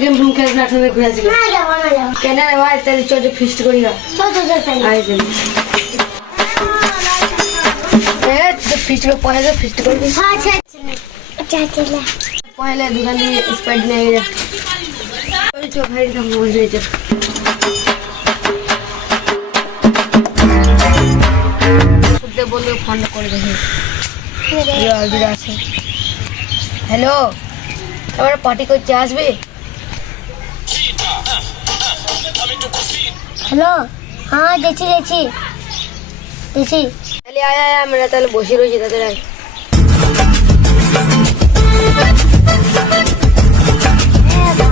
game ফেম খেলে না তুমি ঘুরে আসবে কেন রে ভাই তাহলে চল ফিস্ট করি না ফিস্ট করে পয়সা ফিস্ট করবি পয়লা দোকান দিয়ে স্প্রাইট নিয়ে যা চল ভাই বসে চল বললে ফোন করে দেখি হ্যালো আমার পার্টি করতে আসবে হ্যালো হ্যাঁ দেখছি তাহলে আয় আমরা তাহলে বসে রয়েছি তাদের আয়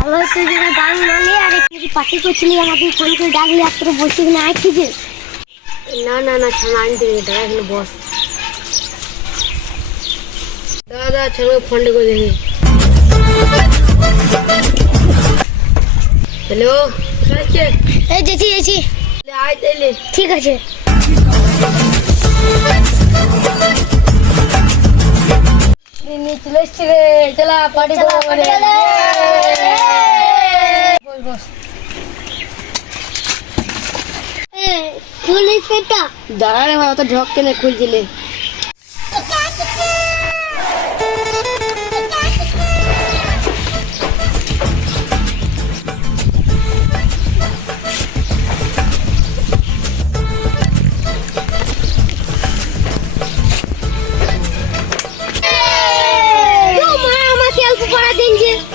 ভালো হচ্ছে যে গান মানলি আর একটু পার্টি করছিলি আমাকে ফোন করে ডাকলি আর তোর বসে কিনা আইছিস না ছানা আনি দিবি দাদা এখানে বস দাদা ছানা ফোনটা করে দেখি হ্যালো এই দেখছি আয় তাইলে ঠিক আছে চলে এসছি রে চলা পার্টি করবো বস খুলিস এটা দাঁড়া রে ভাই অত ঢক কেনে খুলছিলে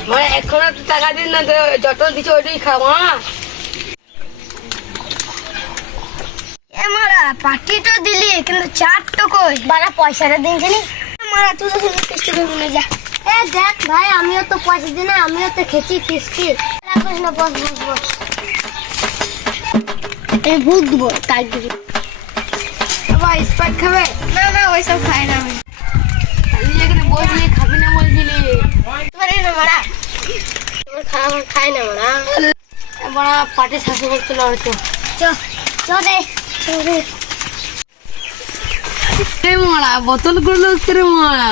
মানে এখন তো টাকা দিন না যত দিচ্ছে ওইটাই খাবো না মারা পার্টি তো দিলি কিন্তু চাট তো কই বাড়া পয়সাটা দিনছি নি মারা তুই তো ফিস্টি করবি না যা এ দেখ ভাই আমিও তো পয়সা দিই না আমিও তো খেছি ফিস্টি রাখিস না বস এই ভুল দিব কাল দিবি ভাই স্প্রাইট খাবে না ওইসব খাই না আমি খালি এখানে বসলি খাবি না বলছিলি তোমার এই না মারা তোমার খাওয়া খাই না মারা বড় পার্টি শাসন করছিল হয়তো চ রে মারা বোতল করলো রে মারা